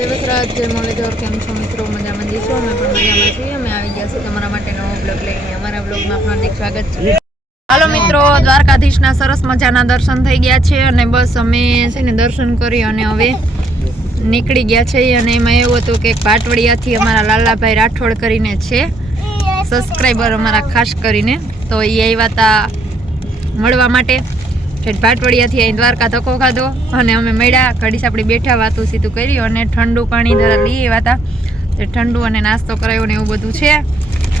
રાજ જય મુરલીધર, કેમ છો મિત્રો? મજામાં જઈશું, અમે પણ મજામાં છીએ. અમે આવી ગયા છીએ તમારા માટે નવો બ્લોગ લઈને. અમારા બ્લોગમાં આપનું હાર્દિક સ્વાગત છે. હાલો મિત્રો, દ્વારકાધીશના સરસ મજાના દર્શન થઈ ગયા છે અને બસ અમે છે ને દર્શન કરી અને હવે નીકળી ગયા છે. અને એમાં એવું હતું કે પાટવડિયાથી અમારા લાલાભાઈ રાઠોડ કરીને છે સબસ્ક્રાઈબર અમારા ખાસ કરીને, તો એ આવ્યા હતા મળવા માટે. પાટવડિયાથી અહીં દ્વારકા ધક્કો ખાધો અને અમે મળ્યા, ઘડી આપણી બેઠા વાતું સીધું કર્યું અને ઠંડુ પાણી જરા લઈ આવ્યા હતા. તે ઠંડુ અને નાસ્તો કરાયો ને એવું બધું છે.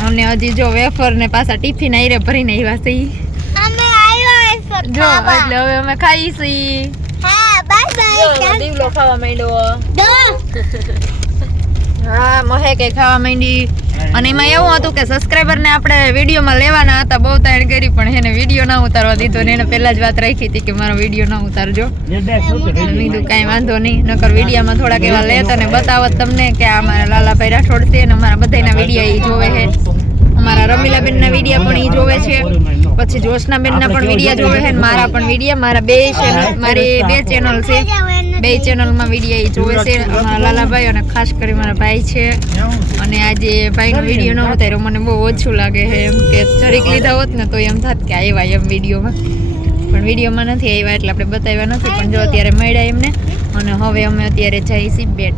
અને હજી જો વેફર ને પાછા ટિફિન આયરે ભરીને આવ્યા છે જો, એટલે હવે અમે ખાઈશી. દીવલો ખાવા માંડ્યો. હા, મહેકે ખાવા માંડી. અને એમાં એવું હતું કે સબસ્ક્રાઈબર ને આપણે વિડીયોમાં લેવાના હતા, બહુ તાણ કરી, પણ એને વિડીયો ના ઉતારવા દીધો ને એને પહેલા જ વાત રાખી હતી કે મારો વિડીયો ના ઉતારજો. કીધું કાંઈ વાંધો નહીં, નકર વિડીયોમાં થોડાક એવા લેતા ને બતાવત તમને કે આ અમારા લાલાભાઈ રાઠોડ છે ને અમારા બધાના વિડીયો એ જોવે છે. અમારા રમીલાબેન ના વિડીયો પણ એ જોવે છે, પછી જોશનાબેન ના પણ વિડીયો જોવે છે, મારા પણ વિડીયો, મારા બે ચેનલ, મારી બે ચેનલ છે, બે ચેનલમાં વિડીયો એ જોવે છે અમારા લાલાભાઈ. અને ખાસ કરી મારા ભાઈ છે. અને આજે ભાઈનો વિડીયો ન ઉતાર્યો મને બહુ ઓછું લાગે છે, એમ કે જરીક લીધા હોત ને તો એમ થાત કે આવ્યા એમ વિડીયોમાં, પણ વિડીયોમાં નથી આવ્યા એટલે આપણે બતાવ્યા નથી. પણ જો અત્યારે મળ્યા એમને. અને હવે અમે અત્યારે જઈશી બેટ.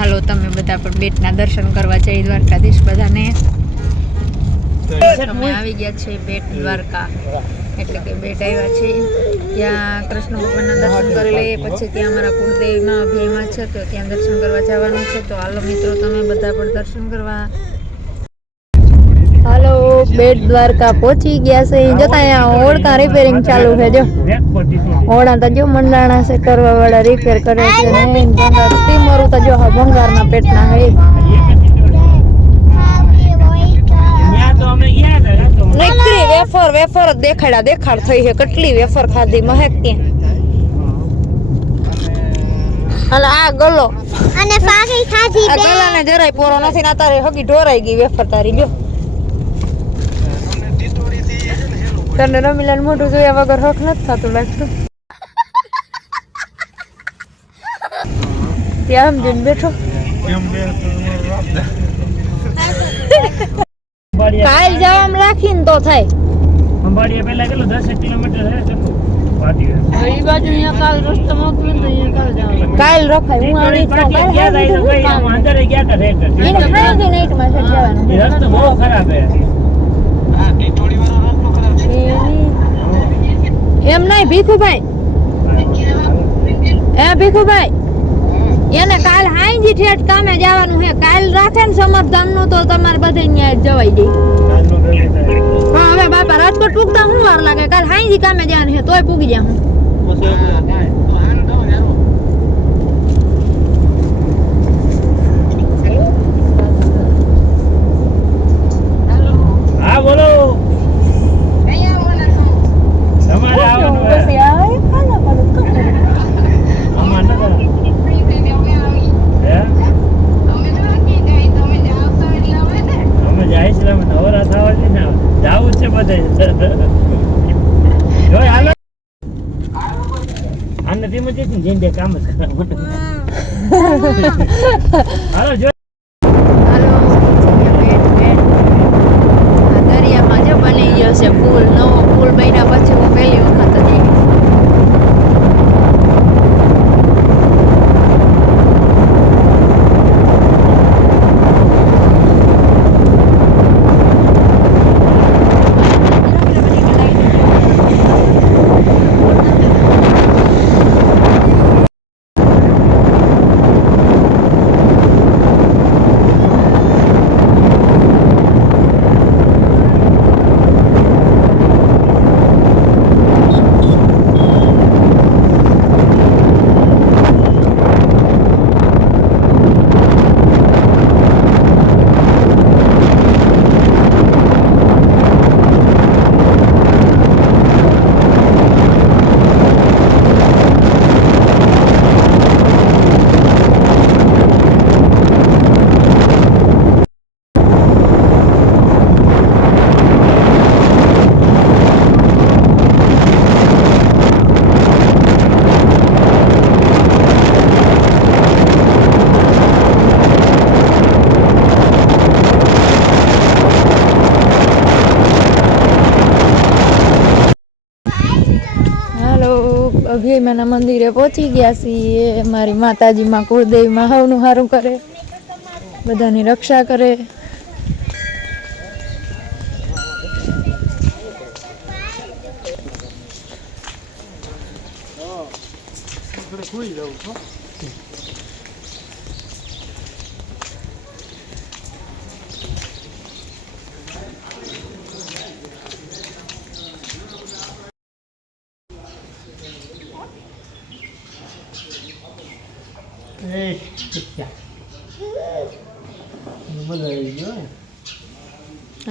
હાલો તમે બધા પણ બેટના દર્શન કરવા જઈ દ્વારકાધીશ બધાને. અમે આવી ગયા છે બેટ દ્વારકા, એટલે કે બેટ આવ્યા છે. ત્યાં કૃષ્ણ ભગવાનના દર્શન કરી લઈએ, પછી ત્યાં અમારા કુળદેવીમાં ભેમાં છે તો ત્યાં દર્શન કરવા જવાનું છે. તો હાલો મિત્રો તમે બધા પણ દર્શન કરવા. હાલો, બેટ દ્વારકા પહોંચી ગયા છે. જતા અહીંયા ઓળકા રિપેરિંગ ચાલુ છે. જો ઓળા તો જો મંડાણા છે કરવા વાળા રિપેર કરે છે ને સ્ટીમર તો જો ભંગારના પેટના હે. વેફર વેફર જ દેખાડ થઈ છે. કેટલી વેફર ખાધી મહેક ત્યાં. અને આ ગલો અને પાકી ખાધી. આ ગલાને જરાય પોરો નથી ના, તારે હગી ઢોરાઈ ગઈ વેફર તારી. જો તને રમીલાન મોઢું જોયા વગર હક નથી થતું લાગતું. ત્યાં આમ જઈને બેઠો. કાલ જવામાં રાખીને તો થાય. અંબાડીયા પહેલા કેટલો 10 કિલોમીટર હે ચકો પાટીએ. એ બાજુ અહીંયા કાલ રસ્તો મોકલે તો અહીંયા કાલ જવાનું. કાલ રખાય. હું આવી તો કાલ ગયા જાય તો કઈ આમ અંદરે ગયા તા રેક. એને ખાઈ નાઈટમાં છે જવાનું. એ રસ્તો બહુ ખરાબ હે. હા, ટીટોડી વાળો રસ્તો ખરાબ છે. એમ નહીં ભીખુભાઈ. એ ભીખુભાઈ, એને કાલ હાઈજી ઠેઠ કામે જવાનું છે. કાલ રાખે ને સમરધામ નું તો તમારે બધે ન્યાય જવાઈ જાય. હા, હવે બાપા રાજકોટ પૂગતા હું વાર લાગે? કાલ હાઈજી કામે જવાનું છે તોય પૂગી જા હું. હા બોલો. તમારે આવવાનું છે. જાવું છે બધે. આને તેમ જ છે જેમ બે કામ જ કરવા. હાલો જો દરિયામાં જો બની ગયો છે પુલ. નવો પુલ બન્યા પછી હું પહેલી વખત હતી. અભિમાના મંદિરે પહોંચી ગયા છીએ. મારી માતાજીમાં કુળદેવીમાં હવનું સારું કરે, બધાની રક્ષા કરે.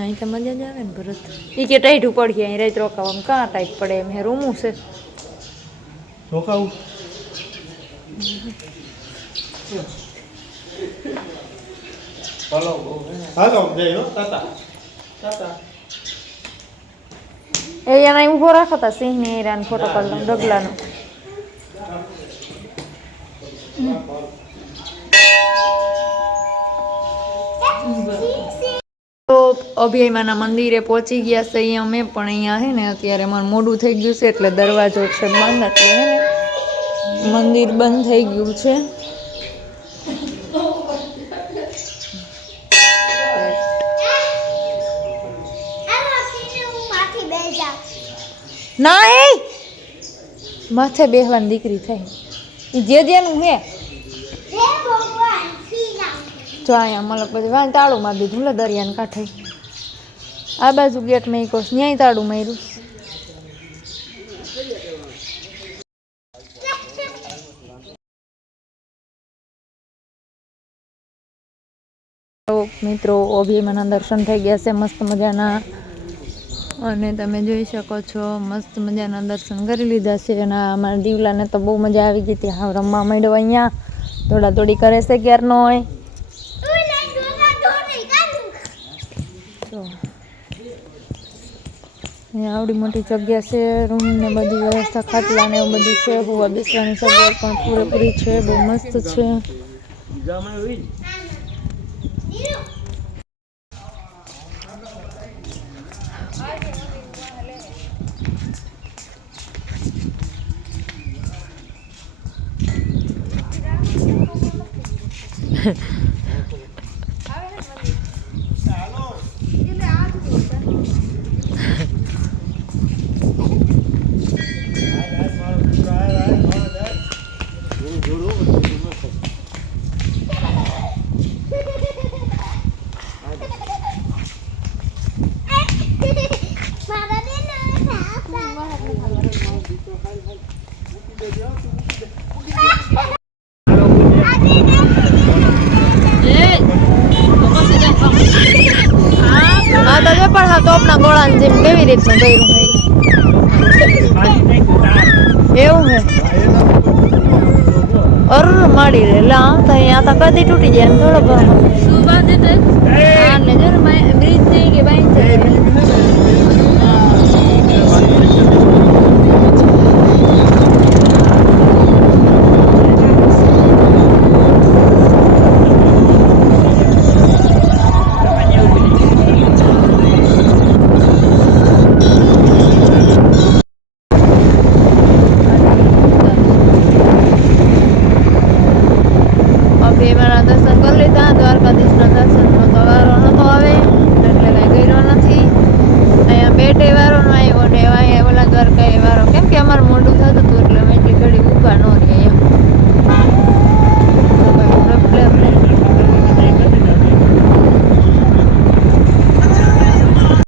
અહીં તો મજા જ આવે ને ભરત. એ કે ટાઈટ પડી અહીં રાત રોકાવામાં કાં ટાઈટ પડે એમ હે રૂમું છે રોકાવું. એ એના ઊભો રાખો તા સિંહ ને હીરાનો ફોટો પાડલો ડગલાનો. તો અભિમાના મંદિરે પહોંચી ગયા છે અહીંયા અમે પણ. અહીંયા હે ને અત્યારે મારું મોડું થઈ ગયું છે એટલે દરવાજો છે બંધ, એટલે હે ને મંદિર બંધ થઈ ગયું છે. ના એ માથે બેહવાની દીકરી થાય એ જે જેનું હે. જો અહીંયા મલક પછી વાંચ તાળું મારી દીધું લે દરિયાને કાંઠે. આ બાજુ ગેટ મેં કોસ ન્યાય તાળું માર્યું. મિત્રો અભિમાના દર્શન થઈ ગયા છે મસ્ત મજાના, અને તમે જોઈ શકો છો મસ્ત મજાના દર્શન કરી લીધા છે. અને અમારા દીવલાને તો બહુ મજા આવી ગઈ હતી. હા રમવા માંડ્યો અહીંયા, દોડાદોડી કરે છે ક્યારનો હોય. અહીંયા આવડી મોટી જગ્યા છે, રૂમ ને બધી વ્યવસ્થા, ખાટલા ને એવું બધું છે. હોવા બેસવાની સગવડ પણ પૂરેપૂરી છે, બહુ મસ્ત છે. પણ હા તોપના ગોળાને જેમ કેવી રીતનું કર્યું હોય એવું હે. અર માડી રે લા તો અહીંયા તો કદી તૂટી જાય થોડો ઘણો. શું બાંધે તે આને જો બ્રિજ થઈ કે બાંધ છે. દ્વારકાધીશના દર્શનનો તો વારો નહોતો આવે.